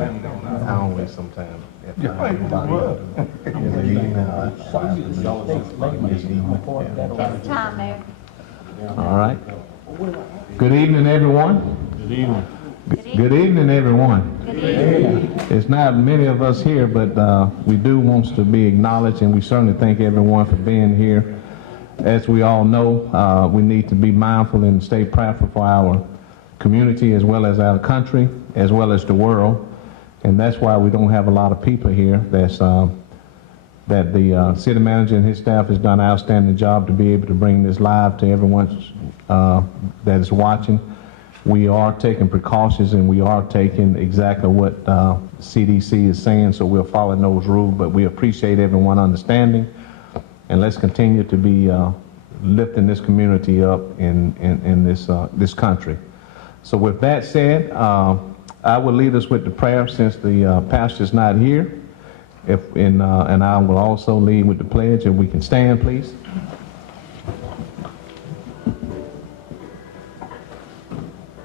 I always sometimes. Yeah, right, you will. It's time, Mayor. All right. Good evening, everyone. Good evening. Good evening, everyone. Good evening. It's not many of us here, but we do want to be acknowledged, and we certainly thank everyone for being here. As we all know, we need to be mindful and stay prayerful for our community as well as our country, as well as the world. And that's why we don't have a lot of people here. That the city manager and his staff has done an outstanding job to be able to bring this live to everyone that is watching. We are taking precautions, and we are taking exactly what CDC is saying, so we're following those rules, but we appreciate everyone understanding, and let's continue to be lifting this community up in this country. So with that said, I will lead us with the prayer since the pastor's not here. And I will also lead with the pledge. If we can stand, please.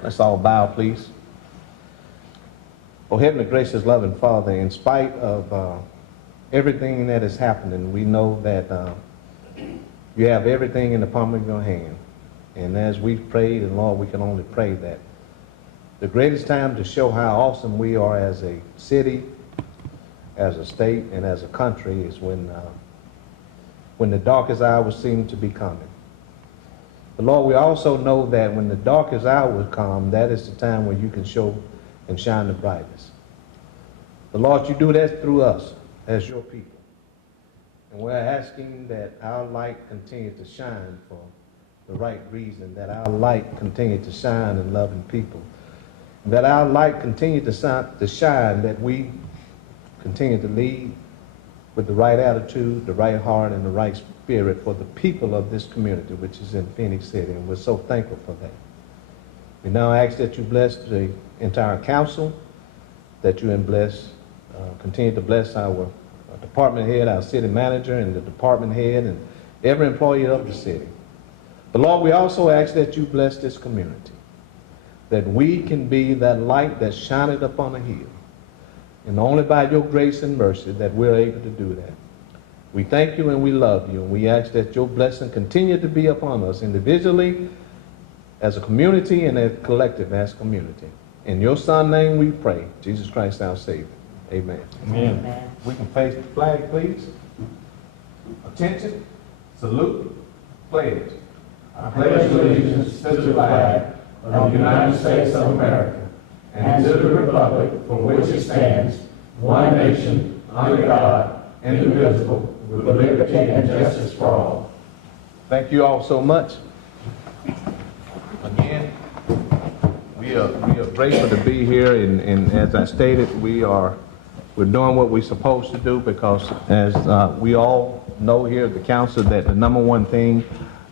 Let's all bow, please. Oh, heavenly, gracious, loving Father, in spite of everything that is happening, we know that you have everything in the palm of your hand. And as we've prayed, and Lord, we can only pray that the greatest time to show how awesome we are as a city, as a state, and as a country is when the darkest hours seem to be coming. But Lord, we also know that when the darkest hours come, that is the time where you can show and shine the brightest. But Lord, you do that through us as your people. And we're asking that our light continue to shine for the right reason, that our light continue to shine in loving people, that our light continue to shine, that we continue to lead with the right attitude, the right heart, and the right spirit for the people of this community, which is in Phenix City, and we're so thankful for that. We now ask that you bless the entire council, that you continue to bless our department head, our city manager, and the department head, and every employee of the city. But Lord, we also ask that you bless this community, that we can be that light that shineth upon a hill. And only by your grace and mercy that we're able to do that. We thank you and we love you, and we ask that your blessing continue to be upon us individually, as a community, and as collective as community. In your Son's name we pray, Jesus Christ our Savior. Amen. Amen. Amen. We can face the flag, please. Attention, salute, pledge. I pledge allegiance to the flag of the United States of America and to the republic for which it stands, one nation, under God, indivisible, with liberty and justice for all. Thank you all so much. Again, we are grateful to be here, and as I stated, we're doing what we're supposed to do, because as we all know here at the council, that the number one thing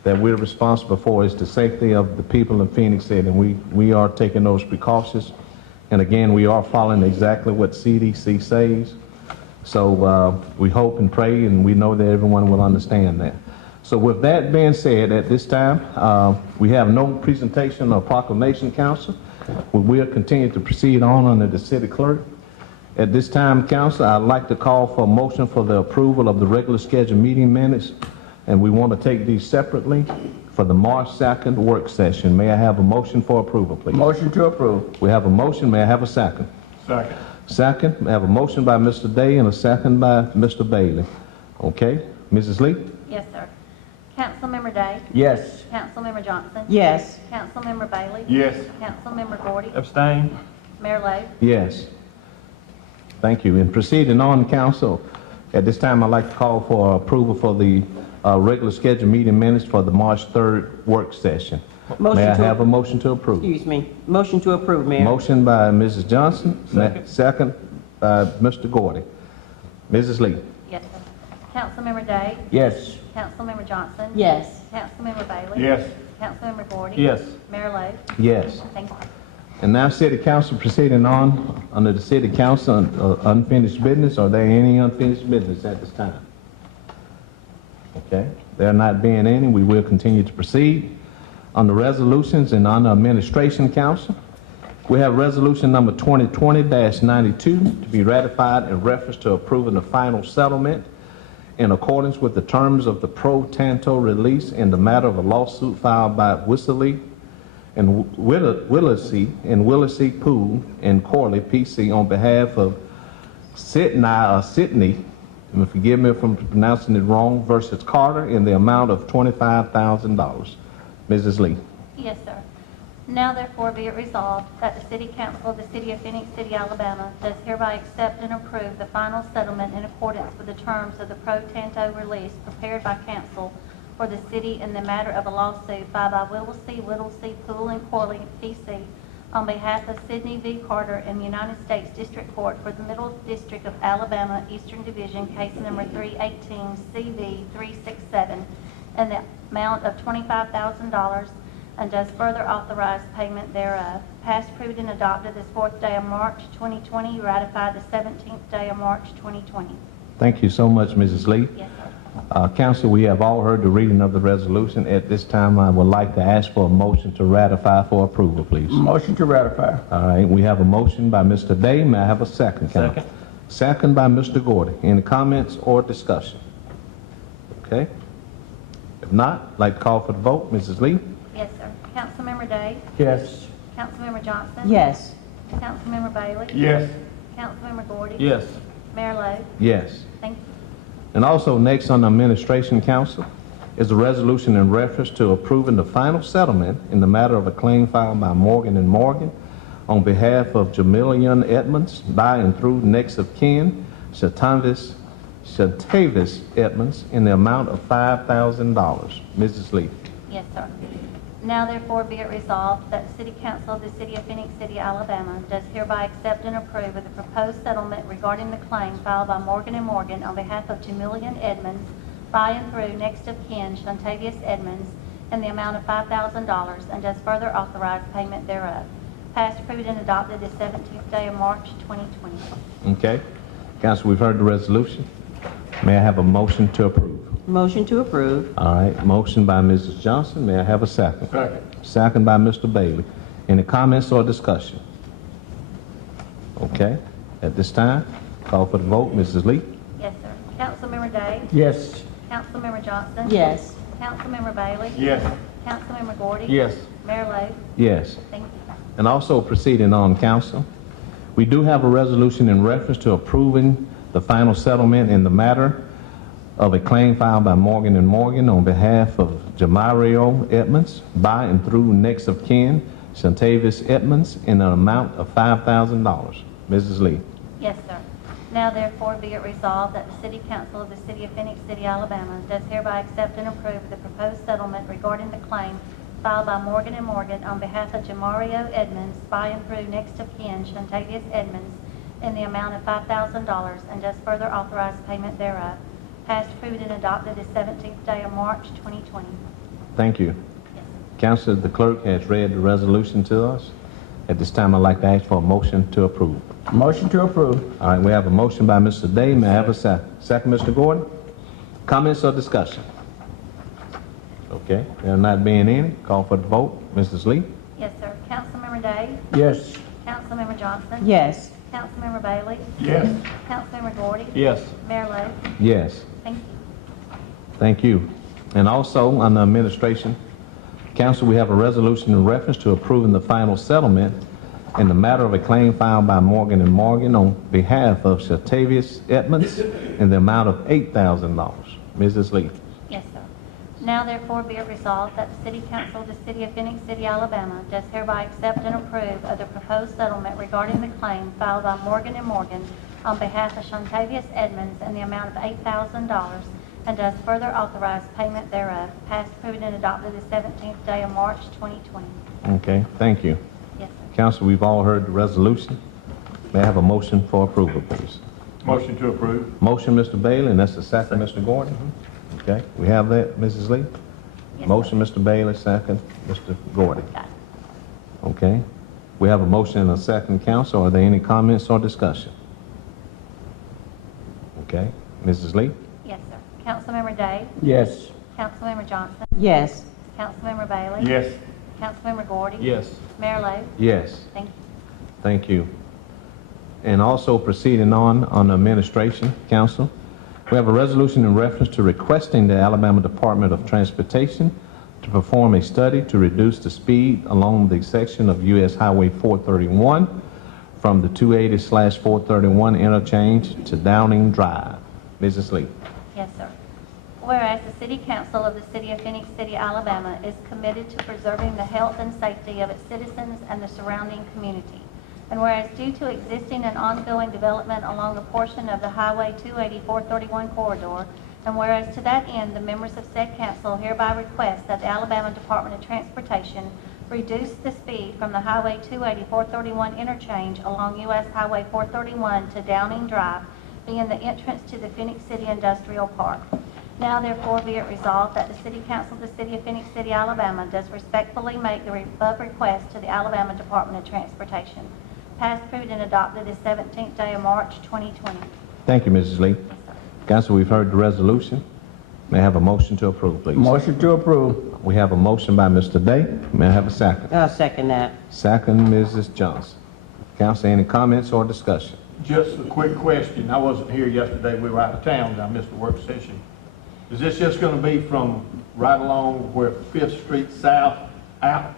that we're responsible for is the safety of the people of Phenix City, and we are taking those precautions. And again, we are following exactly what CDC says. So we hope and pray, and we know that everyone will understand that. So with that being said, at this time, we have no presentation or proclamation, council. We will continue to proceed on under the city clerk. At this time, council, I'd like to call for a motion for the approval of the regular scheduled meeting minutes, and we want to take these separately for the March 2nd work session. May I have a motion for approval, please? Motion to approve. We have a motion. May I have a second? Second. Second. May I have a motion by Mr. Day and a second by Mr. Bailey. Okay. Mrs. Lee? Yes, sir. Councilmember Day? Yes. Councilmember Johnson? Yes. Councilmember Bailey? Yes. Councilmember Gordy? Abstain. Mayor Lowe? Yes. Thank you. And proceeding on, council, at this time I'd like to call for approval for the regular scheduled meeting minutes for the March 3rd work session. May I have a motion to approve? Excuse me. Motion to approve, Mayor. Motion by Mrs. Johnson. Second by Mr. Gordy. Mrs. Lee? Yes, sir. Councilmember Day? Yes. Councilmember Johnson? Yes. Councilmember Bailey? Yes. Councilmember Gordy? Yes. Mayor Lowe? Yes. Thank you. And now City Council proceeding on under the City Council unfinished business. Are there any unfinished business at this time? Okay. There not being any, we will continue to proceed. On the resolutions and on the Administration Council, We have resolution number 2020-92 to be ratified in reference to approving the final settlement in accordance with the terms of the pro tanto release in the matter of a lawsuit filed by Whistley and Willacy Pool and Corley PC on behalf of Sydney, and forgive me if I'm pronouncing it wrong, versus Carter in the amount of $25,000. Mrs. Lee. Yes, sir. Now therefore be it resolved that the City Council of the City of Phoenix City, Alabama does hereby accept and approve the final settlement in accordance with the terms of the pro tanto release prepared by council for the city in the matter of a lawsuit filed by Whittlesey, Pool and Corley, P.C. on behalf of Sidney V. Carter in the United States District Court for the Middle District of Alabama, Eastern Division, case number 318 CV 367, in the amount of $25,000, and does further authorize payment thereof. Passed, approved, and adopted this 4th day of March 2020, ratified the 17th day of March 2020. Thank you so much, Mrs. Lee. Yes, sir. Council, we have all heard the reading of the resolution. At this time, I would like to ask for a motion to ratify for approval, please. Motion to ratify. All right, we have a motion by Mr. Day. May I have a second, Council? Second. Second by Mr. Gordy. Any comments or discussion? Okay. If not, I'd like to call for the vote. Mrs. Lee? Yes, sir. Councilmember Day? Yes. Councilmember Johnson? Yes. Councilmember Bailey? Yes. Councilmember Gordy? Yes. Mayor Lo? Yes. Thank you. And also next on the Administration Council is a resolution in reference to approving the final settlement in the matter of a claim filed by Morgan & Morgan on behalf of Jamilian Edmonds by and through next of kin, Shatavis Edmonds, in the amount of $5,000. Mrs. Lee. Yes, sir. Now therefore be it resolved that the City Council of the City of Phoenix City, Alabama does hereby accept and approve of the proposed settlement regarding the claim filed by Morgan & Morgan on behalf of Jamilian Edmonds by and through next of kin, Shantavius Edmonds, in the amount of $5,000, and does further authorize payment thereof. Passed, approved, and adopted the 17th day of March 2020. Okay. Council, we've heard the resolution. May I have a motion to approve? Motion to approve. All right, motion by Mrs. Johnson. May I have a second? Second. Second by Mr. Bailey. Any comments or discussion? Okay. At this time, call for the vote. Mrs. Lee? Yes, sir. Councilmember Day? Yes. Councilmember Johnson? Yes. Councilmember Bailey? Yes. Councilmember Gordy? Yes. Mayor Lo? Yes. Thank you. And also proceeding on, council, we do have a resolution in reference to approving the final settlement in the matter of a claim filed by Morgan & Morgan on behalf of Jamario Edmonds by and through next of kin, Shantavius Edmonds, in an amount of $5,000. Mrs. Lee. Yes, sir. Now therefore be it resolved that the City Council of the City of Phoenix City, Alabama does hereby accept and approve the proposed settlement regarding the claim filed by Morgan & Morgan on behalf of Jamario Edmonds by and through next of kin, Shantavius Edmonds, in the amount of $5,000, and does further authorize payment thereof. Passed, approved, and adopted the 17th day of March 2020. Thank you. Yes, sir. Council, the clerk has read the resolution to us. At this time, I'd like to ask for a motion to approve. Motion to approve. All right, we have a motion by Mr. Day. May I have a second? Second, Mr. Gordon. Comments or discussion? Okay, there not being any, call for the vote. Mrs. Lee? Yes, sir. Councilmember Day? Yes. Councilmember Johnson? Yes. Councilmember Bailey? Yes. Councilmember Gordy? Yes. Mayor Lo? Yes. Thank you. Thank you. And also, on the administration, council, we have a resolution in reference to approving the final settlement in the matter of a claim filed by Morgan & Morgan on behalf of Shatavius Edmonds in the amount of $8,000. Mrs. Lee. Yes, sir. Now therefore be it resolved that the City Council of the City of Phoenix City, Alabama does hereby accept and approve of the proposed settlement regarding the claim filed by Morgan & Morgan on behalf of Shantavius Edmonds in the amount of $8,000, and does further authorize payment thereof. Passed, approved, and adopted the 17th day of March 2020. Okay, thank you. Yes, sir. Council, we've all heard the resolution. May I have a motion for approval, please? Motion to approve. Motion, Mr. Bailey, and that's the second, Mr. Gordon. Okay, we have that, Mrs. Lee? Yes, Motion, Mr. Bailey, second, Mr. Gordon. Got it. Okay. We have a motion and a second, council. Are there any comments or discussion? Okay. Mrs. Lee? Yes, sir. Councilmember Day? Yes. Councilmember Johnson? Yes. Councilmember Bailey? Yes. Councilmember Gordy? Yes. Mayor Lo? Yes. Thank you. Thank you. And also proceeding on administration, council, we have a resolution in reference to requesting the Alabama Department of Transportation to perform a study to reduce the speed along the section of U.S. Highway 431 from the 280/431 interchange to Downing Drive. Mrs. Lee. Yes, sir. Whereas the City Council of the City of Phenix City, Alabama is committed to preserving the health and safety of its citizens and the surrounding community. And whereas due to existing and ongoing development along a portion of the Highway 280/431 corridor, and whereas to that end, the members of said council hereby request that the Alabama Department of Transportation reduce the speed from the Highway 280/431 interchange along U.S. Highway 431 to Downing Drive, being the entrance to the Phenix City Industrial Park. Now therefore be it resolved that the City Council of the City of Phenix City, Alabama does respectfully make the above request to the Alabama Department of Transportation. Passed, approved, and adopted the 17th day of March, 2020. Thank you, Mrs. Lee. Yes, sir. Council, we've heard the resolution. May I have a motion to approve, please? Motion to approve. We have a motion by Mr. Day. May I have a second? I'll second that. Second, Mrs. Johnson. Council, any comments or discussion? Just a quick question. I wasn't here yesterday. We were out of town. I missed the work session. Is this just going to be from right along where 5th Street South out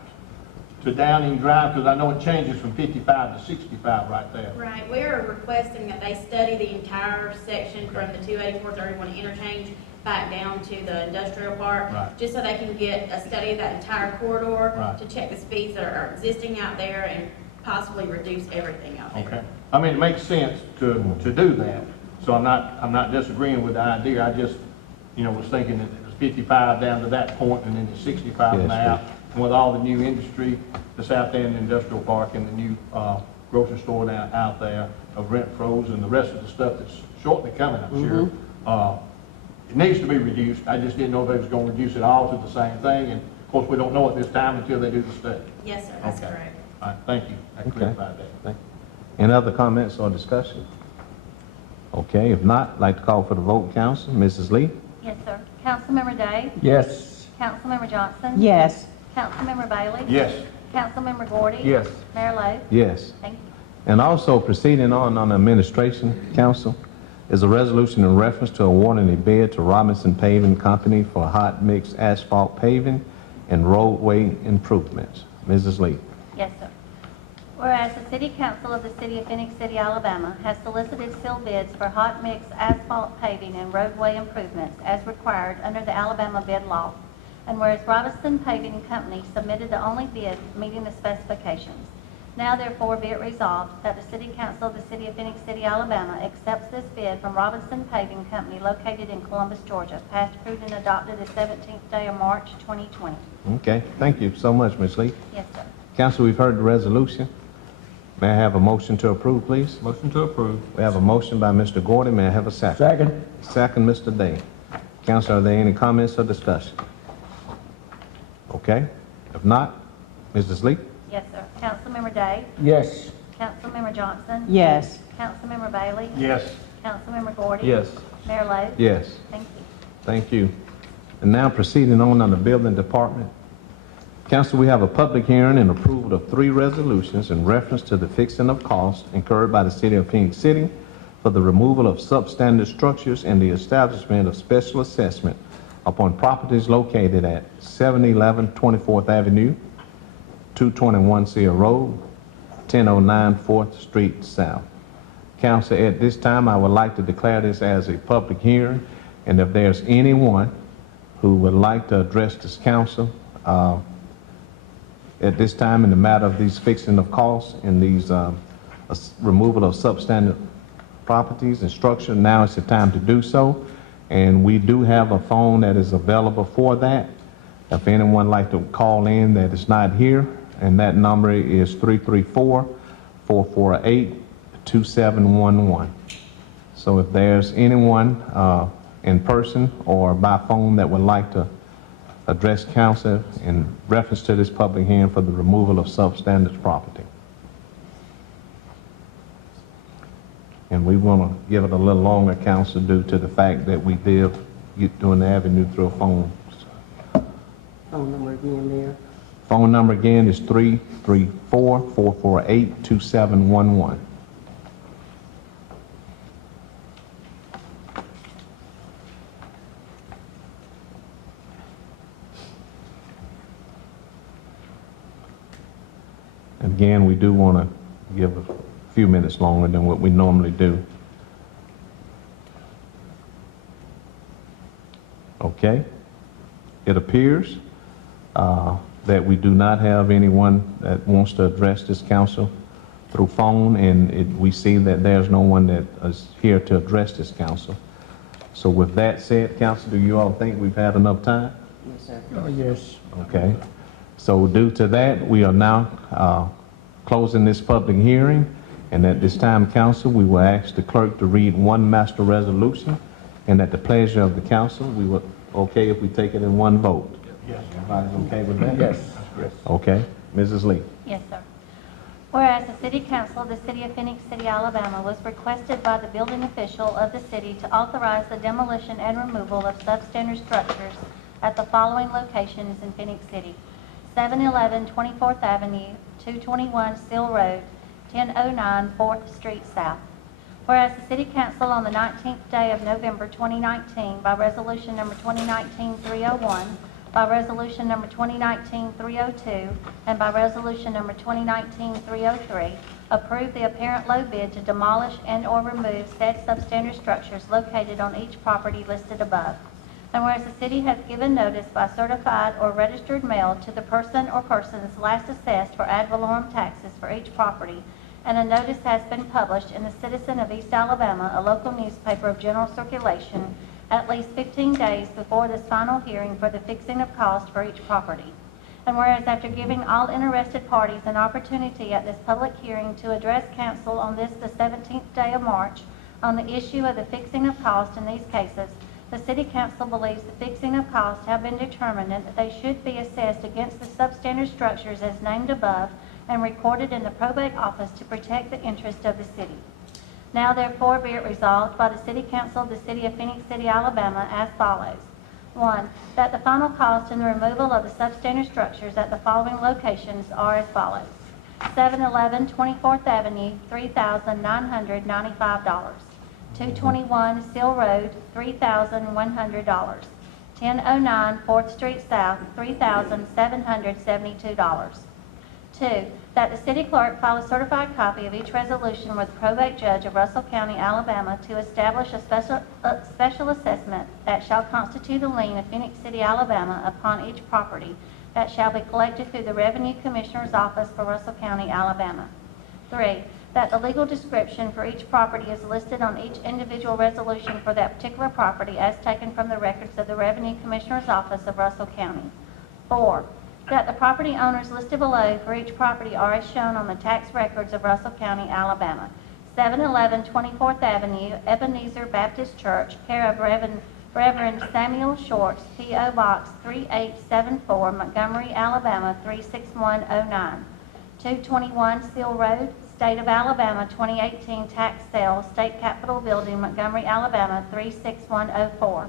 to Downing Drive? Because I know it changes from 55 to 65 right there. Right, we're requesting that they study the entire section from the 280/431 interchange back down to the industrial park. Right. Just so they can get a study of that entire corridor Right. to check the speeds that are existing out there and possibly reduce everything out there. Okay. I mean, it makes sense to do that. So I'm not disagreeing with the idea. I just, was thinking that it was 55 down to that point and then it's 65 Yes, now. And with all the new industry that's out there in the industrial park and the new grocery store out there of Renfro's and the rest of the stuff that's shortly coming, I'm sure. It needs to be reduced. I just didn't know if they was going to reduce it all to the same thing. And of course, we don't know at this time until they do the study. Yes, sir, that's Okay. correct. All right, thank you. That Okay. clarified that. Thank you. Any other comments or discussion? Okay, if not, I'd like to call for the vote, council. Mrs. Lee? Yes, sir. Councilmember Day? Yes. Councilmember Johnson? Yes. Councilmember Bailey? Yes. Councilmember Gordy? Yes. Mayor Lo? Yes. Thank you. And also proceeding on administration, council, is a resolution in reference to awarding a bid to Robinson Paving Company for hot mix asphalt paving and roadway improvements. Mrs. Lee. Yes, sir. Whereas the City Council of the City of Phenix City, Alabama has solicited sealed bids for hot mix asphalt paving and roadway improvements as required under the Alabama bid law. And whereas Robinson Paving Company submitted the only bid meeting the specifications. Now therefore be it resolved that the City Council of the City of Phenix City, Alabama accepts this bid from Robinson Paving Company located in Columbus, Georgia, passed, approved, and adopted the 17th day of March, 2020. Okay, thank you so much, Ms. Lee. Yes, sir. Council, we've heard the resolution. May I have a motion to approve, please? Motion to approve. We have a motion by Mr. Gordy. May I have a second? Second. Second, Mr. Day. Council, are there any comments or discussion? Okay, if not, Mrs. Lee? Yes, sir. Councilmember Day? Yes. Councilmember Johnson? Yes. Councilmember Bailey? Yes. Councilmember Gordy? Yes. Mayor Lo? Yes. Thank you. Thank you. And now proceeding on the building department. Council, we have a public hearing and approval of 3 resolutions in reference to the fixing of costs incurred by the City of Phenix City for the removal of substandard structures and the establishment of special assessment upon properties located at 711 24th Avenue, 221 Sear Road, 1009 4th Street South. Council, at this time, I would like to declare this as a public hearing, and if there's anyone who would like to address this council at this time in the matter of these fixing of costs and these removal of substandard properties and structure, now is the time to do so. And we do have a phone that is available for that. If anyone like to call in that is not here, and that number is 334-448-2711. So if there's anyone in person or by phone that would like to address council in reference to this public hearing for the removal of substandard property. And we want to give it a little longer, council, due to the fact that we did get doing the avenue through a phone. Phone number again, Mayor. Phone number again is 334-448-2711. Again, we do want to give a few minutes longer than what we normally do. Okay. It appears that we do not have anyone that wants to address this council through phone, and we see that there's no one that is here to address this council. So with that said, council, do you all think we've had enough time? Yes, sir. Oh, yes. Okay. So due to that, we are now closing this public hearing, and at this time, council, we will ask the clerk to read one master resolution, and at the pleasure of the council, we will, okay if we take it in one vote? Yes. Everybody's okay with that? Yes. Yes. Okay. Mrs. Lee? Yes, sir. Whereas the City Council of the City of Phoenix City, Alabama was requested by the building official of the city to authorize the demolition and removal of substandard structures at the following locations in Phoenix City: 711 24th Avenue, 221 Seal Road, 1009 4th Street South. Whereas the City Council on the 19th day of November 2019 by Resolution number 2019-301, by Resolution number 2019-302, and by Resolution number 2019-303, approved the apparent low bid to demolish and/or remove said substandard structures located on each property listed above. And whereas the city has given notice by certified or registered mail to the person or persons last assessed for ad valorem taxes for each property, and a notice has been published in the Citizen of East Alabama, a local newspaper of general circulation, at least 15 days before this final hearing for the fixing of cost for each property. And whereas after giving all interested parties an opportunity at this public hearing to address council on this, the 17th day of March, on the issue of the fixing of cost in these cases, the City Council believes the fixing of costs have been determined and that they should be assessed against the substandard structures as named above and recorded in the probate office to protect the interest of the city. Now therefore be it resolved by the City Council of the City of Phoenix City, Alabama as follows. 1. That the final cost in the removal of the substandard structures at the following locations are as follows: 711 24th Avenue, $3,995. 221 Seal Road, $3,100. 1009 4th Street South, $3,772. 2. That the city clerk file a certified copy of each resolution with the probate judge of Russell County, Alabama, to establish a special assessment that shall constitute a lien of Phoenix City, Alabama, upon each property that shall be collected through the Revenue Commissioner's Office for Russell County, Alabama. 3. That the legal description for each property is listed on each individual resolution for that particular property as taken from the records of the Revenue Commissioner's Office of Russell County. 4. That the property owners listed below for each property are as shown on the tax records of Russell County, Alabama: 711 24th Avenue, Ebenezer Baptist Church, care of Reverend Samuel Shorts, P.O. Box 3874, Montgomery, Alabama 36109. 221 Seal Road, State of Alabama 2018 tax sale, State Capitol Building, Montgomery, Alabama 36104.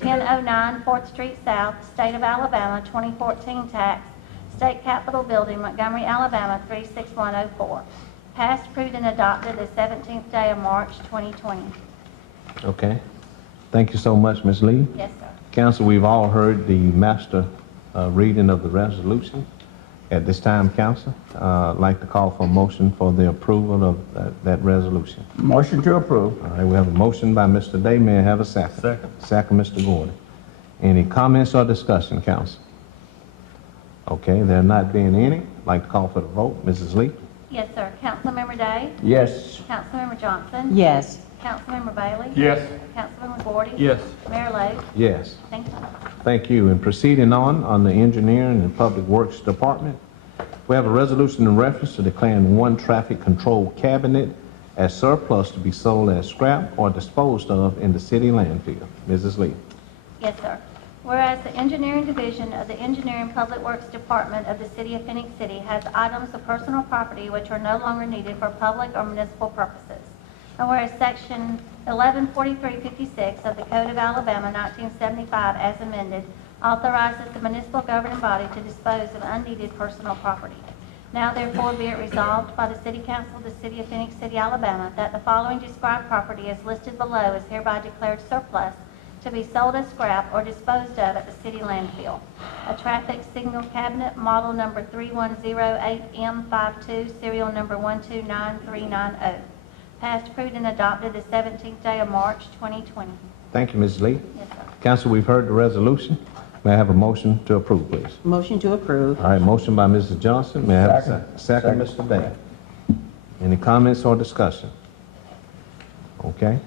1009 4th Street South, State of Alabama 2014 tax, State Capitol Building, Montgomery, Alabama 36104. Passed, approved, and adopted the 17th day of March 2020. Okay. Thank you so much, Ms. Lee. Yes, sir. Council, we've all heard the master reading of the resolution. At this time, council, I'd like to call for a motion for the approval of that resolution. Motion to approve. All right, we have a motion by Mr. Day. May I have a second? Second. Second, Mr. Gordon. Any comments or discussion, council? Okay, there not being any, I'd like to call for the vote. Mrs. Lee? Yes, sir. Councilmember Day? Yes. Councilmember Johnson? Yes. Councilmember Bailey? Yes. Councilmember Gordy? Yes. Mayor Lo? Yes. Thank you. Thank you. And proceeding on the Engineering and Public Works Department, we have a resolution in reference to declaring one traffic control cabinet as surplus to be sold as scrap or disposed of in the city landfill. Mrs. Lee. Yes, sir. Whereas the Engineering Division of the Engineering Public Works Department of the City of Phoenix City has items of personal property which are no longer needed for public or municipal purposes. And whereas Section 114356 of the Code of Alabama 1975 as amended authorizes the municipal governing body to dispose of unneeded personal property. Now therefore be it resolved by the City Council of the City of Phoenix City, Alabama, that the following described property as listed below is hereby declared surplus to be sold as scrap or disposed of at the city landfill. A traffic signal cabinet, model number 3108M52, serial number 129390. Passed, approved, and adopted the 17th day of March 2020. Thank you, Ms. Lee. Yes, sir. Council, we've heard the resolution. May I have a motion to approve, please? Motion to approve. All right, motion by Mrs. Johnson. May I have a second? Mr. Day. Any comments or discussion? Okay.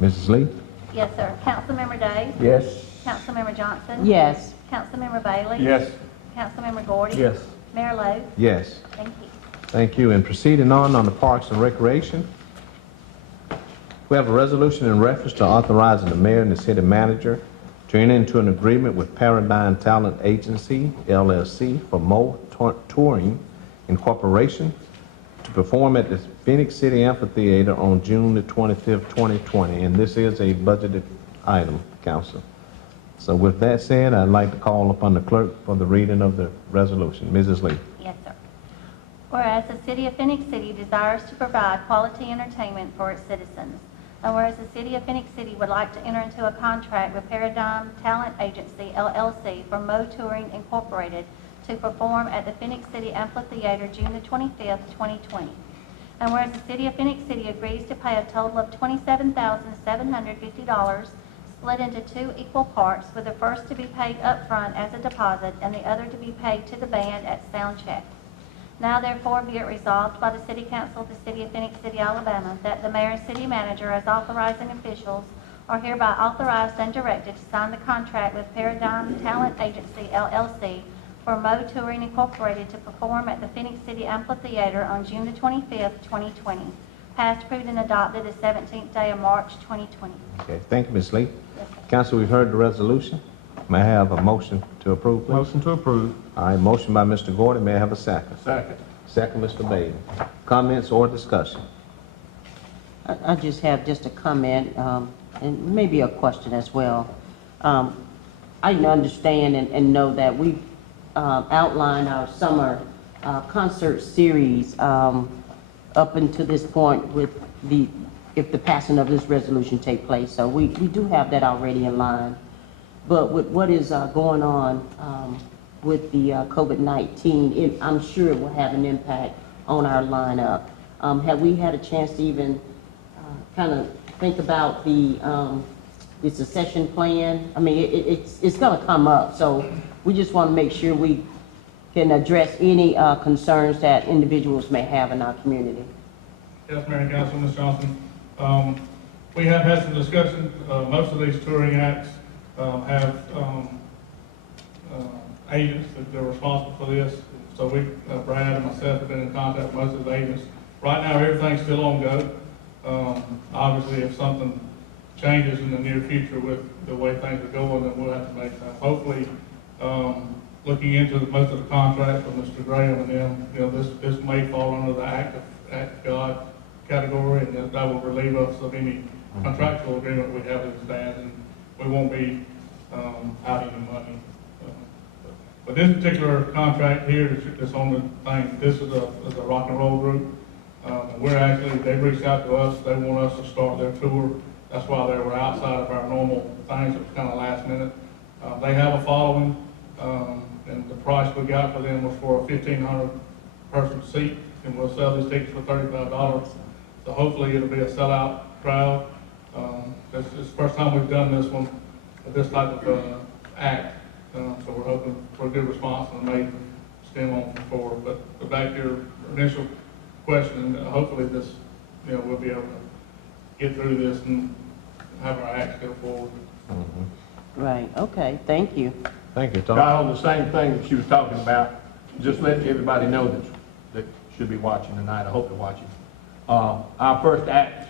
Mrs. Lee? Yes, sir. Councilmember Day? Yes. Councilmember Johnson? Yes. Councilmember Bailey? Yes. Councilmember Gordy? Yes. Mayor Lo? Yes. Thank you. Thank you. And proceeding on the Parks and Recreation, we have a resolution in reference to authorizing the mayor and the city manager to enter into an agreement with Paradigm Talent Agency, LLC, for Mo Touring Incorporation to perform at the Phoenix City Amphitheater on June the 25th, 2020. And this is a budgeted item, Council. So with that said, I'd like to call upon the clerk for the reading of the resolution. Mrs. Lee. Yes, sir. Whereas the City of Phoenix City desires to provide quality entertainment for its citizens, and whereas the City of Phoenix City would like to enter into a contract with Paradigm Talent Agency, LLC, for Mo Touring Incorporated to perform at the Phoenix City Amphitheater June the 25th, 2020. And whereas the City of Phoenix City agrees to pay a total of $27,750 split into 2 equal parts, with the first to be paid upfront as a deposit and the other to be paid to the band at sound check. Now therefore be it resolved by the City Council of the City of Phoenix City, Alabama, that the mayor and city manager as authorizing officials are hereby authorized and directed to sign the contract with Paradigm Talent Agency, LLC, for Mo Touring Incorporated to perform at the Phoenix City Amphitheater on June the 25th, 2020. Passed, approved, and adopted the 17th day of March 2020. Okay, thank you, Ms. Lee. Yes, sir. Council, we've heard the resolution. May I have a motion to approve, please? Motion to approve. All right, motion by Mr. Gordon. May I have a second? Second. Second, Mr. Bailey. Comments or discussion? I just have just a comment, and maybe a question as well. I understand and know that we've outlined our summer concert series up until this point with if the passing of this resolution take place. So we do have that already in line. But with what is going on with the COVID-19, I'm sure it will have an impact on our lineup. Have we had a chance to even kind of think about the succession plan? I mean, it's going to come up, so we just want to make sure we can address any concerns that individuals may have in our community. Yes, Mayor and Council, Ms. Johnson. We have had some discussion. Most of these touring acts have agents that are responsible for this. So we, Brad and myself, have been in contact with most of the agents. Right now, everything's still on go. Obviously, if something changes in the near future with the way things are going, then we'll have to make that. Hopefully, looking into most of the contracts with Mr. Graham and them, this may fall under the act of God category, and that will relieve us of any contractual agreement we have with the band, and we won't be out any money. But this particular contract here that's on the thing, this is a rock and roll group. They've reached out to us, they want us to start their tour. That's why they were outside of our normal things, it was kind of last minute. They have a following, and the price we got for them was for a 1,500 person seat, and we'll sell these tickets for $35. So hopefully it'll be a sellout crowd. This is the first time we've done this one, this type of act. So we're hoping for a good response and may stem on forward. But back to your initial question, hopefully this, we'll be able to get through this and have our acts go forward. Right, okay, thank you. Thank you, Tom. Right on the same thing that she was talking about, just letting everybody know that should be watching tonight. I hope they're watching. Our first act,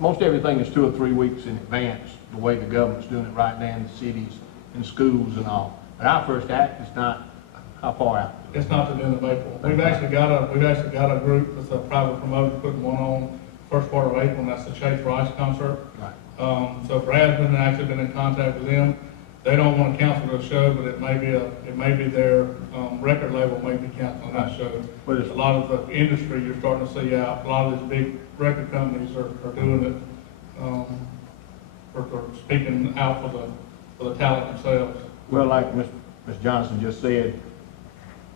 most everything is 2 or 3 weeks in advance, the way the government's doing it right now in the cities and schools and all. But our first act is not, how far out? It's not the end of April. We've actually got a group that's a private promoter putting one on first part of April, and that's the Chase Rice concert. Right. So Brad's actually been in contact with them. they don't want to cancel the show, but it may be their record label may be canceling that show. But it's- A lot of the industry you're starting to see out, a lot of these big record companies are doing it, for speaking out for the talent themselves. Well, like Ms. Johnson just said,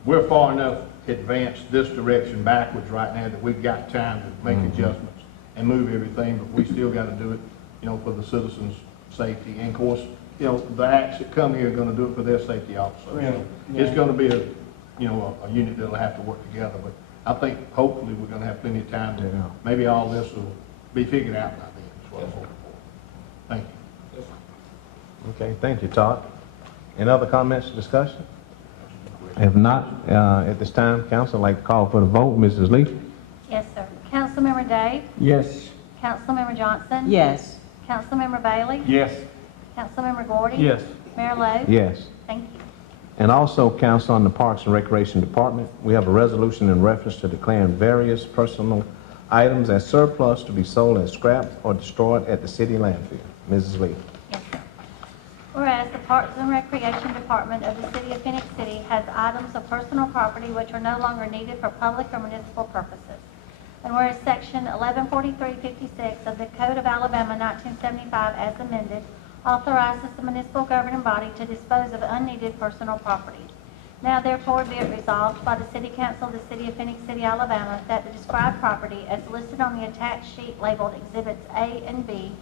we're far enough advanced this direction backwards right now that we've got time to make adjustments and move everything, but we still got to do it, for the citizens' safety. And of course, the acts that come here are going to do it for their safety also. So it's going to be a unit that'll have to work together. But I think hopefully we're going to have plenty of time to, maybe all this will be figured out by then, is what I'm hoping for. Thank you. Okay, thank you, Todd. Any other comments or discussion? If not, at this time, council would like to call for the vote. Mrs. Lee? Yes, sir. Councilmember Day? Yes. Councilmember Johnson? Yes. Councilmember Bailey? Yes. Councilmember Gordy? Yes. Mayor Lo? Yes. Thank you. And also, council on the Parks and Recreation Department, we have a resolution in reference to declaring various personal items as surplus to be sold as scrap or destroyed at the city landfill. Mrs. Lee? Yes, sir. Whereas the Parks and Recreation Department of the City of Phoenix City has items of personal property which are no longer needed for public or municipal purposes. And whereas Section 114356 of the Code of Alabama 1975 as amended authorizes the municipal governing body to dispose of unneeded personal property. Now therefore be it resolved by the City Council of the City of Phoenix City, Alabama, that the described property as listed on the attached sheet labeled Exhibits A and B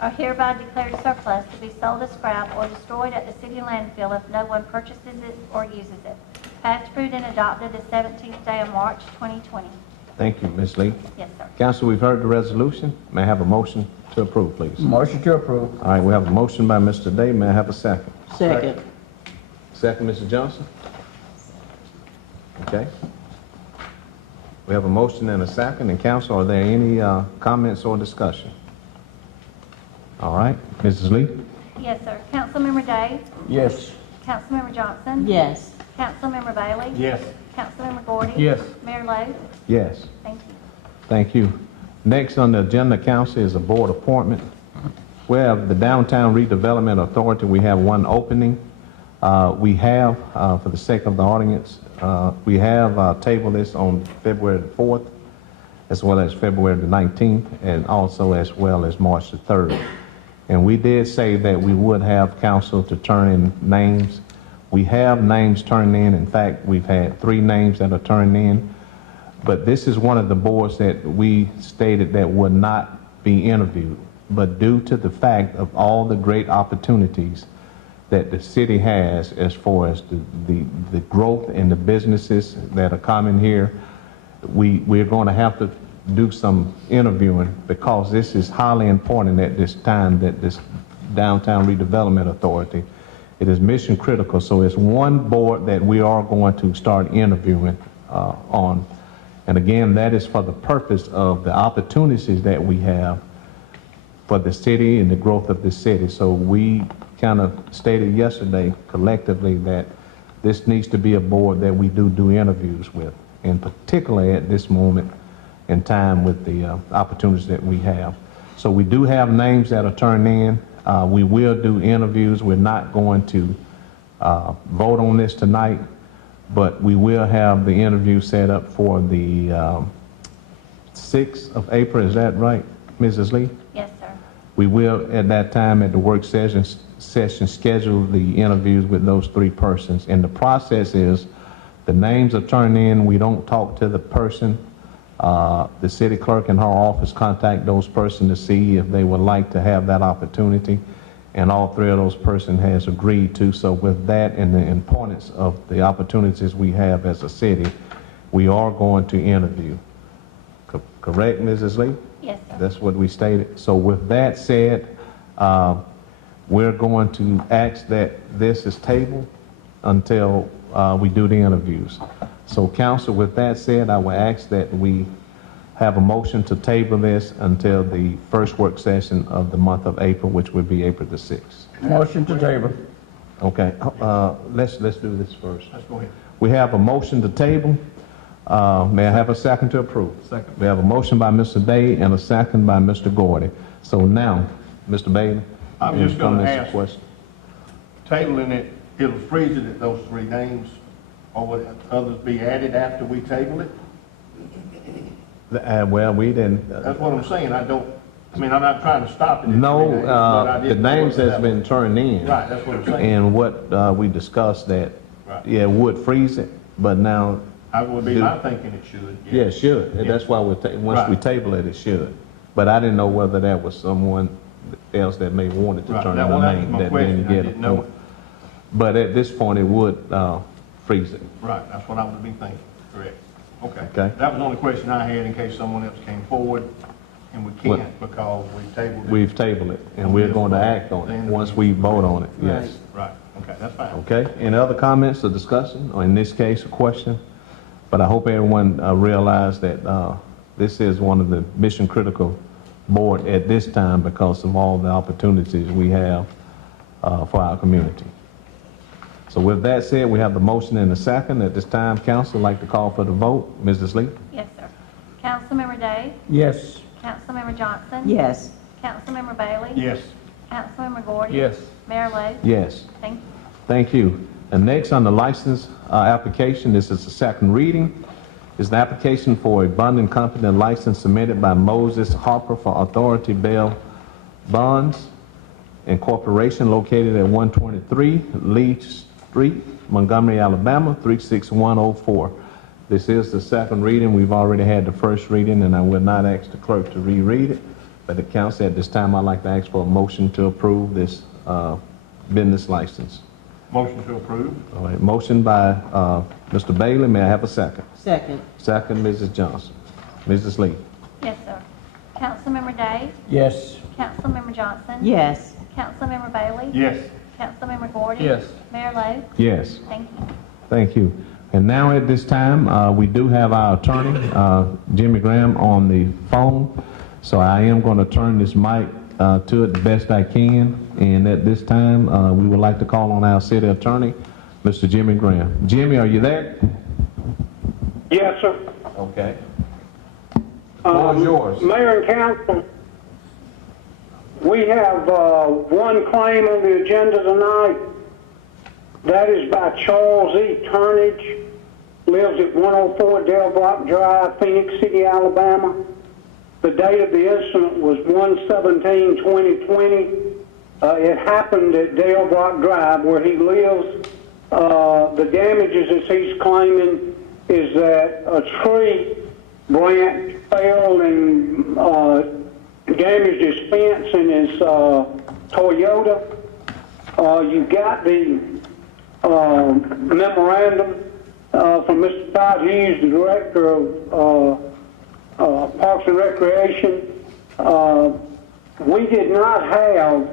are hereby declared surplus to be sold as scrap or destroyed at the city landfill if no one purchases it or uses it. Passed, approved, and adopted the 17th day of March, 2020. Thank you, Ms. Lee. Yes, sir. Council, we've heard the resolution. May I have a motion to approve, please? Motion to approve. All right, we have a motion by Mr. Day. May I have a second? Second. Second, Mrs. Johnson? Okay. We have a motion and a second. And council, are there any comments or discussion? All right, Mrs. Lee? Yes, sir. Councilmember Day? Yes. Councilmember Johnson? Yes. Councilmember Bailey? Yes. Councilmember Gordy? Yes. Mayor Lo? Yes. Thank you. Thank you. Next on the agenda, council, is a board appointment. We have the Downtown Redevelopment Authority. We have one opening. We have, for the sake of the audience, we have tabled this on February the 4th, as well as February the 19th, and also as well as March the 3rd. And we did say that we would have council to turn in names. We have names turned in. In fact, we've had 3 names that are turned in. But this is one of the boards that we stated that would not be interviewed. But due to the fact of all the great opportunities that the city has as far as the growth and the businesses that are coming here, we're going to have to do some interviewing, because this is highly important at this time, that this Downtown Redevelopment Authority, it is mission critical. So it's one board that we are going to start interviewing on. And again, that is for the purpose of the opportunities that we have for the city and the growth of the city. So we kind of stated yesterday collectively that this needs to be a board that we do interviews with, and particularly at this moment in time with the opportunities that we have. So we do have names that are turned in. We will do interviews. We're not going to vote on this tonight, but we will have the interview set up for the 6th of April. Is that right, Mrs. Lee? Yes, sir. We will, at that time, at the work session, schedule the interviews with those 3 persons. And the process is, the names are turned in. We don't talk to the person. The city clerk in her office contact those persons to see if they would like to have that opportunity. And all 3 of those persons has agreed to. So with that and the importance of the opportunities we have as a city, we are going to interview. Correct, Mrs. Lee? Yes, sir. That's what we stated. So with that said, we're going to ask that this is tabled until we do the interviews. So council, with that said, I will ask that we have a motion to table this until the first work session of the month of April, which would be April the 6th. Motion to table. Okay, let's do this first. Let's go ahead. We have a motion to table. May I have a second to approve? Second. We have a motion by Mr. Day and a second by Mr. Gordy. So now, Mr. Bailey. I'm just any going to comments or ask, questions? tabling it, it'll freeze it at those 3 names, or will others be added after we table it? Well, we didn't, That's what I'm saying, I'm not trying to stop it. at 3 no, names, but I the didn't know names whether that's that been turned in. Right, that's what I'm saying. And what we discussed that, Right. yeah, it would freeze it, but now, I would be my thinking it should. yeah, it should. And that's why once we Right. table it, it should. But I didn't know whether that was someone else that may wanted to Right, turn that in was a name my that question, didn't I get didn't know it. But at this point, it would freeze it. Right, that's what I would be thinking, correct. Okay. Okay. That was the only question I had in case someone else came forward, and we Well- can't because we tabled it. We've tabled it, and we're going to act on it once we vote on it, yes. Right, okay, that's fine. Okay, any other comments or discussion, or in this case, a question? But I hope everyone realized that this is one of the mission-critical board at this time because of all the opportunities we have for our community. So with that said, we have the motion and the second. At this time, council would like to call for the vote. Mrs. Lee? Yes, sir. Councilmember Day? Yes. Councilmember Johnson? Yes. Councilmember Bailey? Yes, Councilmember Gordon? Yes. Mayor Lo? Yes. Thank you. Thank you. And next on the license application, this is the second reading, is the application for a bonding company license submitted by Moses Harper for Authority Bail Bonds Incorporation located at 123 Lee Street, Montgomery, Alabama, 36104. This is the second reading. We've already had the first reading, and I will not ask the clerk to reread it. But the council, at this time, I'd like to ask for a motion to approve this business license. motion to approve. All right, motion by Mr. Bailey. May I have a second? Second. Second, Mrs. Johnson. Mrs. Lee? Yes, sir. Councilmember Day? Yes. Councilmember Johnson? Yes. Councilmember Bailey? Yes, Councilmember Gordon? Yes. Mayor Lo? Yes. Thank you. Thank you. And now at this time, we do have our attorney, Jimmy Graham, on the phone. So I am going to turn this mic to it the best I can. And at this time, we would like to call on our city attorney, Mr. Jimmy Graham. Jimmy, are you there? Yes, sir. Okay. Floor is yours. Mayor and council, we have one claim on the agenda tonight. That is by Charles E. Turnage, lives at 104 Del Block Drive, Phenix City, Alabama. The date of the incident was 1/17/2020. It happened at Del Block Drive where he lives. The damages that he's claiming is that a tree branch fell and damaged his fence and his Toyota. You got the memorandum from Mr. Todd Hughes, the Director of Parks and Recreation. We did not have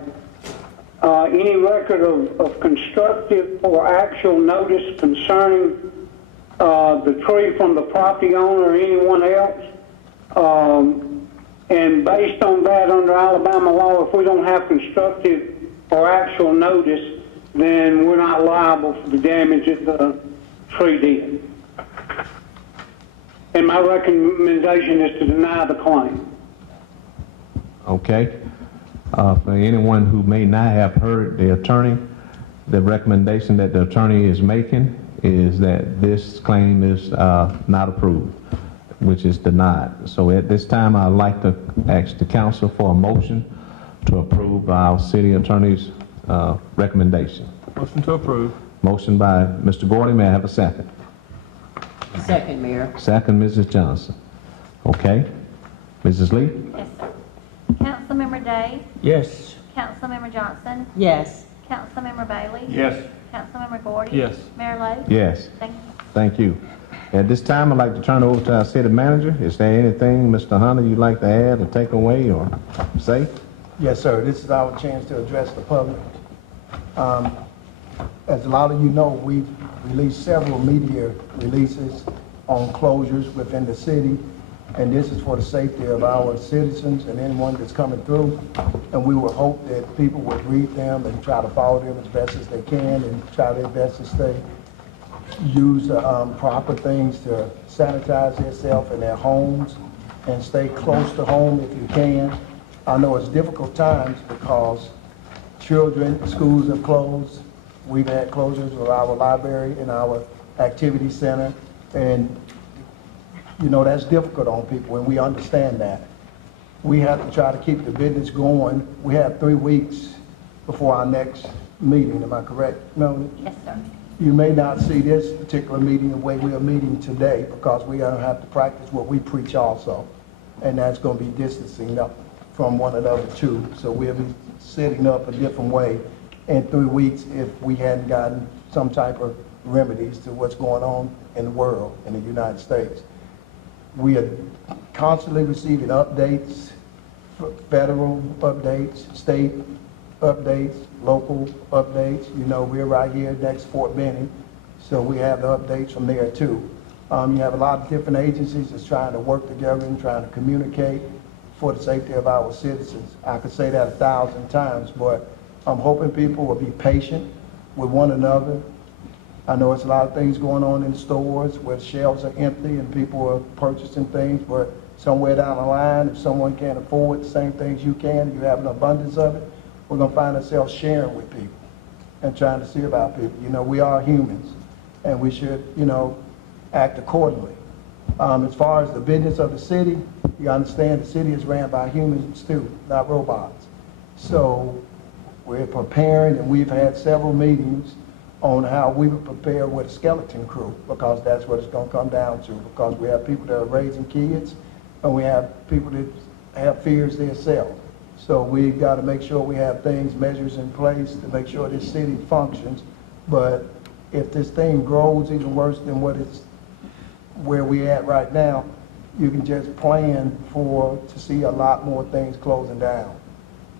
any record of constructive or actual notice concerning the tree from the property owner or anyone else. And based on that, under Alabama law, if we don't have constructive or actual notice, then we're not liable for the damage that the tree did. And my recommendation is to deny the claim. Okay. For anyone who may not have heard the attorney, the recommendation that the attorney is making is that this claim is not approved, which is denied. So at this time, I'd like to ask the council for a motion to approve our city attorney's recommendation. Motion to approve. Motion by Mr. Gordon. May I have a second? Second, Mayor. Second, Mrs. Johnson. Okay. Mrs. Lee? Yes, sir. Councilmember Day? Yes. Councilmember Johnson? Yes. Councilmember Bailey? yes, Councilmember Gordon? Yes. Mayor Lo? Yes. Thank you. Thank you. At this time, I'd like to turn it over to our city manager. Is there anything, Mr. Hunter, you'd like to add or take away or say? Yes, sir. This is our chance to address the public. As a lot of you know, we've released several media releases on closures within the city, and this is for the safety of our citizens and anyone that's coming through. And we would hope that people would read them and try to follow them as best as they can and try their best to use proper things to sanitize themselves in their homes and stay close to home if you can. I know it's difficult times because children, schools have closed, We've had closures of our library and our activity center, and, you know, that's difficult on people, and we understand that. We have to try to keep the business going. We have 3 weeks before our next meeting, am I correct, Melanie? Yes, sir. You may not see this particular meeting the way we are meeting today, because we are gonna have to practice what we preach also. And that's gonna be distancing up from one another too. So we'll be setting up a different way in 3 weeks if we hadn't gotten some type of remedies to what's going on in the world, in the United States. We are constantly receiving updates, federal updates, state updates, local updates. You know, we're right here next to Fort Benning, so we have the updates from there too. You have a lot of different agencies that's trying to work together and trying to communicate for the safety of our citizens. I could say that 1,000 times, but I'm hoping people will be patient with one another. I know it's a lot of things going on in stores where shelves are empty and people are purchasing things, but somewhere down the line, if someone can't afford the same things you can, you have an abundance of it, we're gonna find ourselves sharing with people and trying to see about people. You know, we are humans, and we should, you know, act accordingly. As far as the business of the city, you understand the city is ran by humans too, not robots. So we're preparing, and we've had several meetings on how we would prepare with a skeleton crew, because that's what it's gonna come down to, because we have people that are raising kids, and we have people that have fears themselves. So we've got to make sure we have things, measures in place to make sure this city functions. But if this thing grows even worse than where we're at right now, you can just plan to see a lot more things closing down.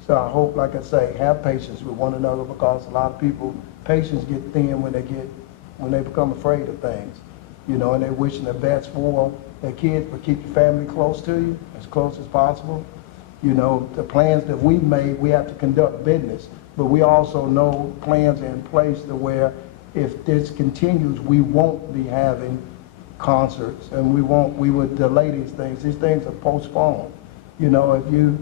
So I hope, like I say, have patience with one another, because a lot of people, patience get thin when they become afraid of things, you know, and they're wishing the best for their kids, but keep your family close to you, as close as possible. You know, the plans that we've made, we have to conduct business, but we also know plans are in place to where if this continues, we won't be having concerts, and we would delay these things. These things are postponed. You know, if you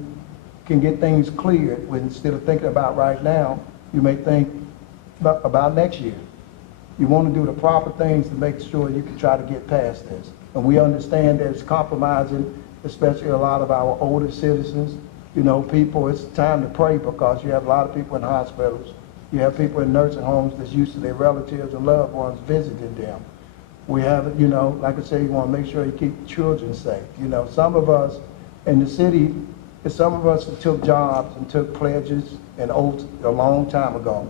can get things cleared, instead of thinking about right now, you may think about next year. You want to do the proper things to make sure you can try to get past this. And we understand that it's compromising, especially a lot of our older citizens. You know, people, it's time to pray, because you have a lot of people in hospitals. You have people in nursing homes that's used to their relatives and loved ones visiting them. We have, you know, like I say, you want to make sure you keep the children safe. You know, some of us in the city, some of us took jobs and took pledges and oaths a long time ago.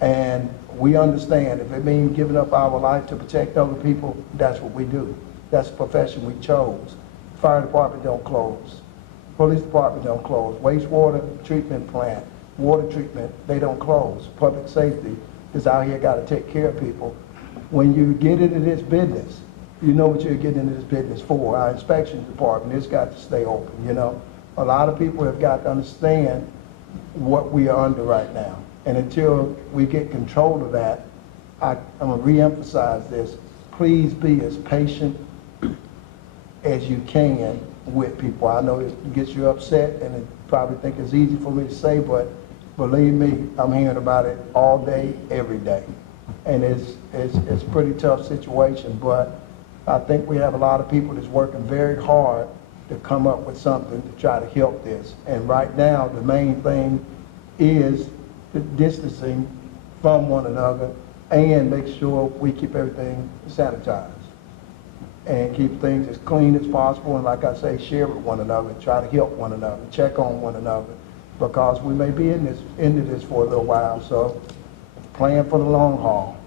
And we understand if it means giving up our life to protect other people, that's what we do. That's the profession we chose. Fire department don't close. Police department don't close. Wastewater treatment plant, water treatment, they don't close. Public safety is out here, got to take care of people. When you get into this business, you know what you're getting into this business for. Our inspection department, it's got to stay open, you know. A lot of people have got to understand what we are under right now. And until we get control of that, I'm going to re-emphasize this. Please be as patient as you can with people. I know it gets you upset, and it probably think it's easy for me to say, but believe me, I'm hearing about it all day, every day. And it's a pretty tough situation, but I think we have a lot of people that's working very hard to come up with something to try to help this. And right now, the main thing is the distancing from one another, and make sure we keep everything sanitized and keep things as clean as possible. And like I say, share with one another, try to help one another, check on one another, because we may be into this for a little while. So plan for the long haul,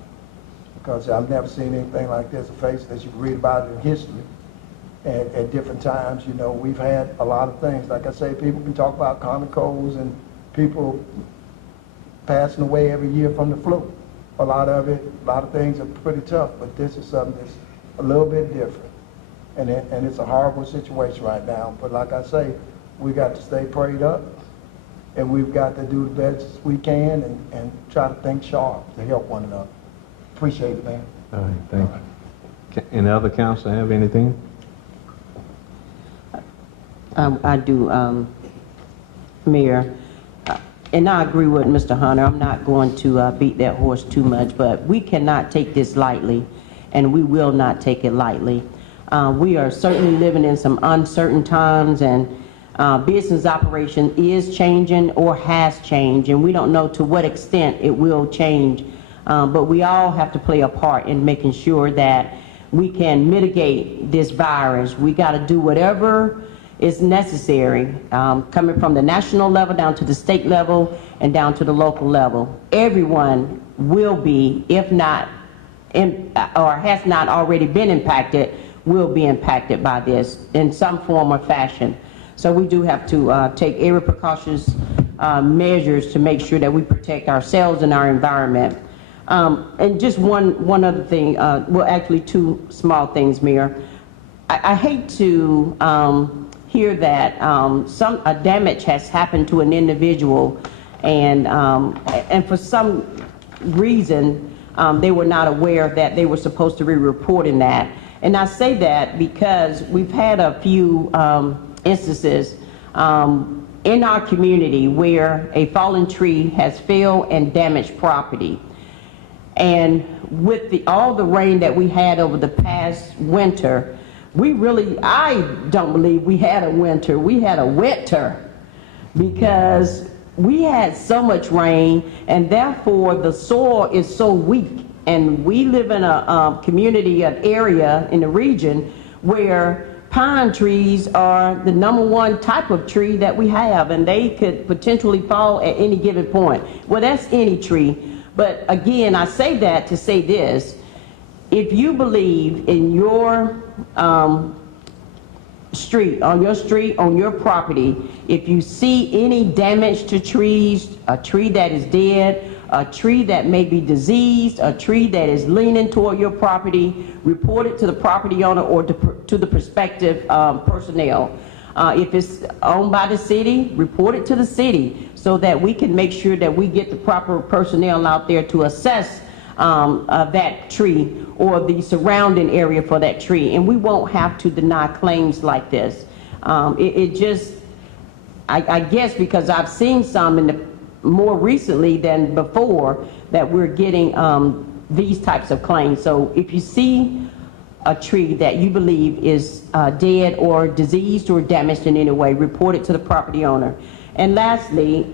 because I've never seen anything like this, a face that you can read about it in history. At different times, you know, we've had a lot of things. Like I say, people can talk about common colds and people passing away every year from the flu. A lot of things are pretty tough, but this is something that's a little bit different. And it's a horrible situation right now. But like I say, we got to stay prayed up, and we've got to do the best we can and try to think sharp to help one another. Appreciate it, man. All right, thank you. Any other council have anything? I do, Mayor. and I agree with Mr. Hunter. I'm not going to beat that horse too much, but we cannot take this lightly, and we will not take it lightly. We are certainly living in some uncertain times, and business operation is changing or has changed, and we don't know to what extent it will change. But we all have to play a part in making sure that we can mitigate this virus. We got to do whatever is necessary, coming from the national level down to the state level and down to the local level. Everyone will be, if not, or has not already been impacted, will be impacted by this in some form or fashion. So we do have to take every precautions measures to make sure that we protect ourselves and our environment. And just one other thing, well, actually two small things, Mayor. I hate to hear that some damage has happened to an individual, and for some reason they were not aware that they were supposed to be reporting that. And I say that because we've had a few instances in our community where a fallen tree has fell and damaged property. And with all the rain that we had over the past winter, I don't believe we had a winter. We had a wetter, because we had so much rain, and therefore the soil is so weak. And we live in a community, an area in the region where pine trees are the #1 type of tree that we have, and they could potentially fall at any given point. Well, that's any tree. But again, I say that to say this: if you believe in your street, on your property, if you see any damage to trees, a tree that is dead, a tree that may be diseased, a tree that is leaning toward your property, report it to the property owner or to the prospective personnel. If it's owned by the city, report it to the city so that we can make sure that we get the proper personnel out there to assess that tree or the surrounding area for that tree. And we won't have to deny claims like this. I guess because I've seen some more recently than before that we're getting these types of claims. So if you see a tree that you believe is dead or diseased or damaged in any way, report it to the property owner. And lastly,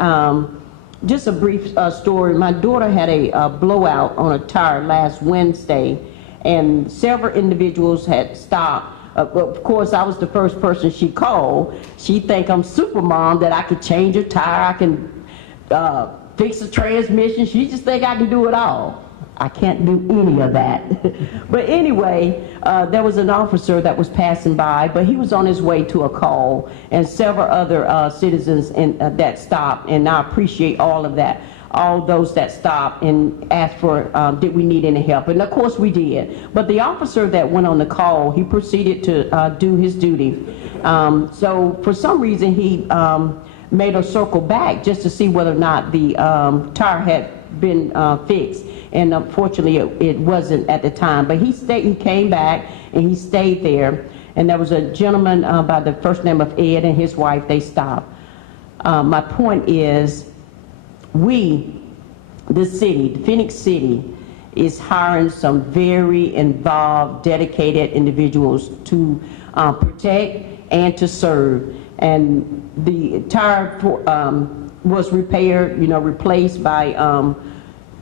just a brief story. My daughter had a blowout on a tire last Wednesday, and several individuals had stopped. Of course, I was the first person she called. She think I'm super mom, that I could change a tire, I can fix a transmission. She just think I can do it all. I can't do any of that. But anyway, there was an officer that was passing by, but he was on his way to a call, and several other citizens that stopped, and I appreciate all of that. All those that stopped and asked for, did we need any help? And of course we did. But the officer that went on the call, he proceeded to do his duty. So for some reason he made a circle back just to see whether or not the tire had been fixed. And unfortunately it wasn't at the time. But he came back and he stayed there. And there was a gentleman by the first name of Ed and his wife, they stopped. My point is, the city, the Phenix City, is hiring some very involved, dedicated individuals to protect and to serve. And the tire was repaired, replaced by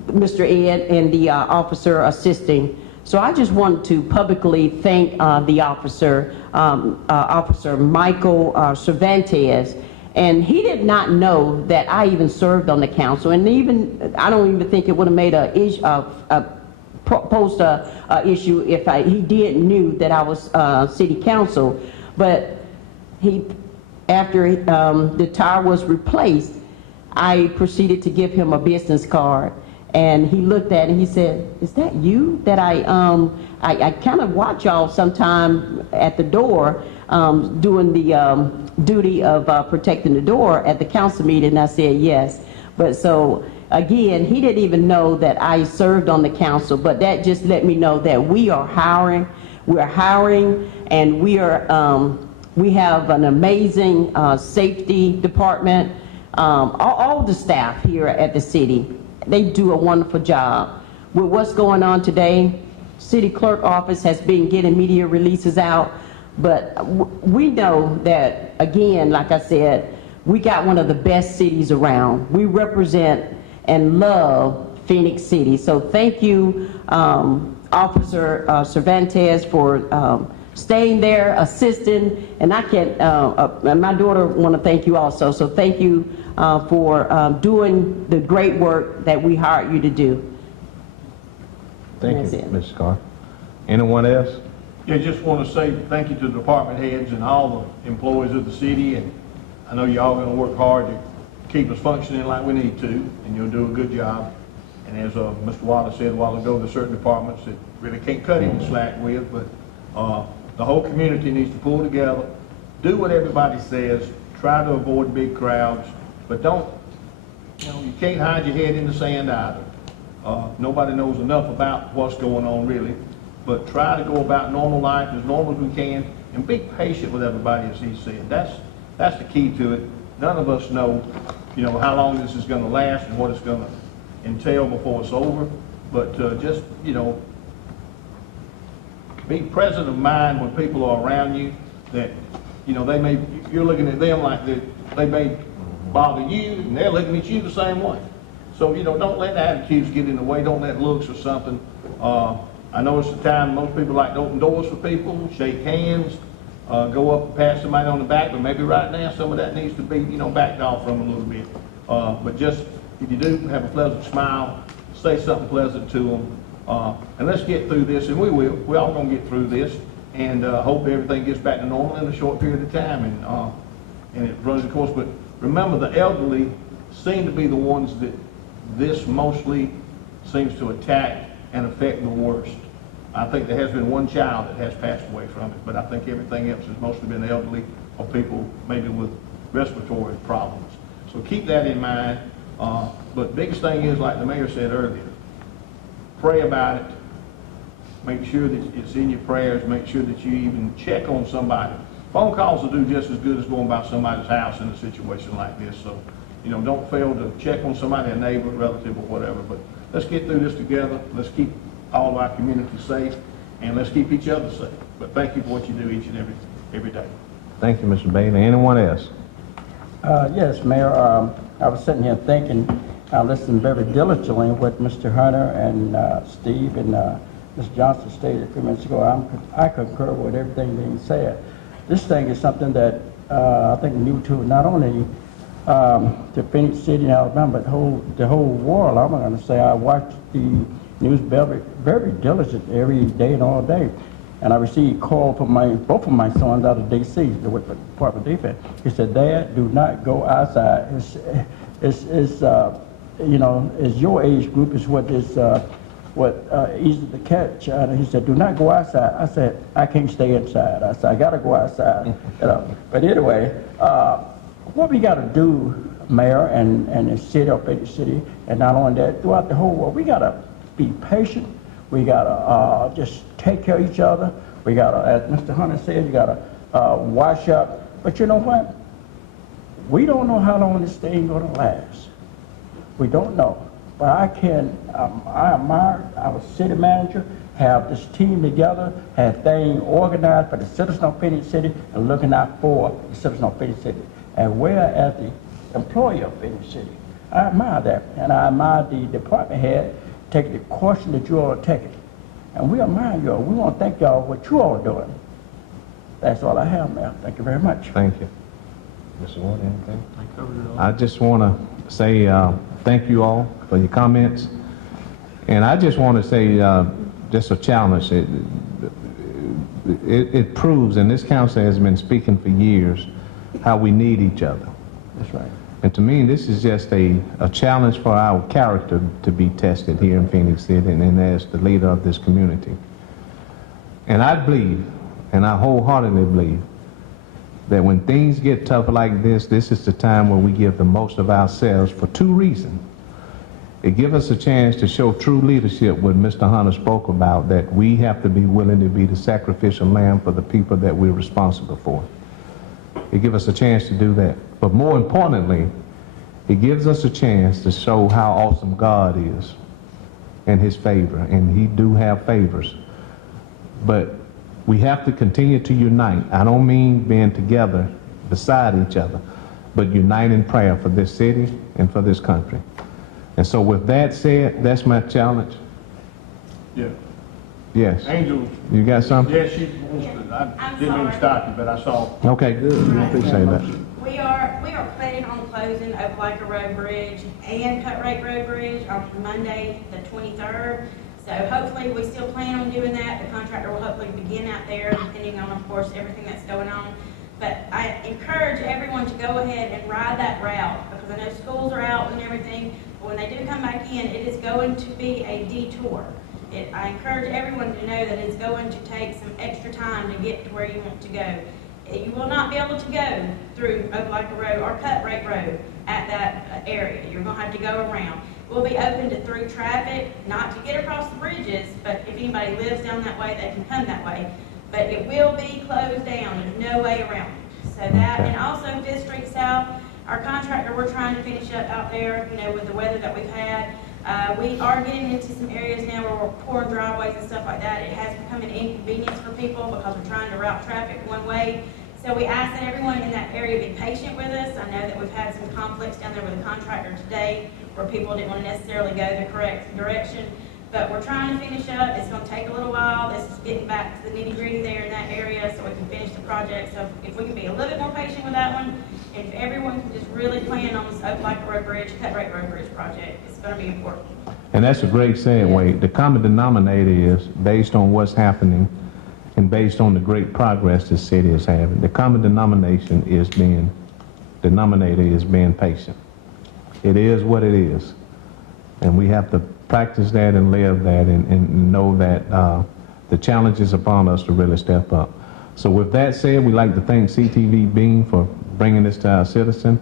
Mr. Ed and the officer assisting. So I just want to publicly thank the officer, Officer Michael Cervantes. And he did not know that I even served on the council, and I don't even think it would have made posed a issue if he did knew that I was city council. But after the tire was replaced, I proceeded to give him a business card, and he looked at it and he said, "Is that you? That I kind of watch y'all sometime at the door doing the duty of protecting the door at the council meeting." And I said, "Yes." But so again, he didn't even know that I served on the council, but that just let me know that we are hiring. We're hiring, and we have an amazing safety department. all the staff here at the city, they do a wonderful job. With what's going on today, city clerk office has been getting media releases out, but we know that, again, like I said, we got one of the best cities around. We represent and love Phenix City. So thank you, Officer Cervantes, for staying there, assisting, and I can, and my daughter want to thank you also. So thank you for doing the great work that we hired you to do. Thank you, Mr. Carr. Anyone else? Yeah, just want to say thank you to the department heads and all the employees of the city, and I know y'all going to work hard to keep us functioning like we need to, and you'll do a good job. And as Mr. Wallace said a while ago, there's certain departments that really can't cut any slack with, but the whole community needs to pull together, do what everybody says, try to avoid big crowds, but don't, you can't hide your head in the sand either. Nobody knows enough about what's going on really, but try to go about normal life as normal as we can, and be patient with everybody, as he said. That's the key to it. None of us know, how long this is going to last and what it's going to entail before it's over, but just, be present of mind when people are around you, that, you're looking at them like they may bother you, and they're looking at you the same way. So, don't let attitudes get in the way, don't let looks or something. I know it's the time most people like to open doors for people, shake hands, go up and pat somebody on the back, but maybe right now some of that needs to be, backed off from a little bit. But just, if you do, have a pleasant smile, say something pleasant to them, and let's get through this, and we will. We're all going to get through this, and hope everything gets back to normal in a short period of time, and it runs its course. But remember, the elderly seem to be the ones that this mostly seems to attack and affect the worst. I think there has been one child that has passed away from it, but I think everything else has mostly been elderly or people maybe with respiratory problems. So keep that in mind. But biggest thing is, like the mayor said earlier, pray about it. Make sure that it's in your prayers. Make sure that you even check on somebody. Phone calls will do just as good as going by somebody's house in a situation like this. So, don't fail to check on somebody, a neighbor, relative, or whatever. But let's get through this together. Let's keep all of our community safe, and let's keep each other safe. But thank you for what you do each and every day. Thank you, Mr. Bailey. Anyone else? Yes, Mayor. I was sitting here thinking, I listened very diligently what Mr. Hunter and Steve and Ms. Johnson stated a few minutes ago. I concur with everything being said. This thing is something that I think new to not only to Phenix City, Alabama, but the whole world. I'm going to say I watch the news very, very diligent every day and all day. And I received a call from both of my sons out of D.C., the Department of Defense. He said, "Dad, do not go outside. It's your age group is what is easy to catch." And he said, "Do not go outside." I said, "I can't stay inside." I said, "I got to go outside." But anyway, what we got to do, Mayor, and the city of Phenix City, and not only that, throughout the whole world, we got to be patient. We got to just take care of each other. We got to, as Mr. Hunter said, you got to wash up. But you know what? We don't know how long this thing going to last. We don't know. But I admire our city manager, have this team together, have things organized for the citizens of Phenix City and looking out for the citizens of Phenix City. And whereas the employer of Phenix City, I admire that. And I admire the department head taking the caution that you all are taking. And we admire you all. We want to thank y'all for what you all are doing. That's all I have, Mayor. Thank you very much. Thank you. Mr. Ward, anything? I just want to say thank you all for your comments. And I just want to say just a challenge. It proves, and this council has been speaking for years, how we need each other. That's right. And to me, this is just a challenge for our character to be tested here in Phenix City and as the leader of this community. And I believe, and I wholeheartedly believe, that when things get tough like this is the time when we give the most of ourselves for two reasons. It gives us a chance to show true leadership, what Mr. Hunter spoke about, that we have to be willing to be the sacrificial lamb for the people that we're responsible for. It gives us a chance to do that. But more importantly, It gives us a chance to show how awesome God is and his favor, and he do have favors. But we have to continue to unite. I don't mean being together beside each other, but unite in prayer for this city and for this country. And so with that said, that's my challenge. Yeah. Yes. Angel, You got something? yeah, she wants to, I I'm didn't mean to sorry. stop you, but I saw. Okay, good. We appreciate that. We are planning on closing Opelika Road Bridge and Cut Rate Road Bridge on Monday, the 23rd. So hopefully, we still plan on doing that. The contractor will hopefully begin out there, depending on, of course, everything that's going on. But I encourage everyone to go ahead and ride that route, because I know schools are out and everything, but when they do come back in, it is going to be a detour. I encourage everyone to know that it's going to take some extra time to get to where you want to go. You will not be able to go through Opelika Road or Cut Rate Road at that area. You're going to have to go around. We'll be open to through traffic, not to get across the bridges, but if anybody lives down that way, they can come that way. But it will be closed down. There's no way around it. So that, and also 5th Street South, our contractor, we're trying to finish up out there, you know, with the weather that we've had. We are getting into some areas now where we're pouring driveways and stuff like that. It has become an inconvenience for people because we're trying to route traffic one way. So we ask that everyone in that area be patient with us. I know that we've had some conflicts down there with the contractor today where people didn't want to necessarily go the correct direction. But we're trying to finish up. It's going to take a little while. This is getting back to the nitty-gritty there in that area so we can finish the project. So if we can be a little bit more patient with that one, and if everyone can just really plan on this Opelika Road Bridge, Cut Rate Road Bridge project, it's going to be important. And that's a great segue. The common denominator is based on what's happening and based on the great progress the city is having. The common denomination is being patient. It is what it is. And we have to practice that and live that and know that the challenge is upon us to really step up. So with that said, we'd like to thank CTV Beam for bringing this to our citizen.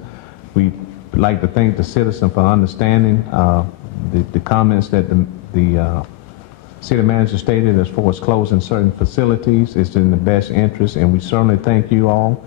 We'd like to thank the citizen for understanding the comments that the city manager stated as far as closing certain facilities. It's in the best interest, and we certainly thank you all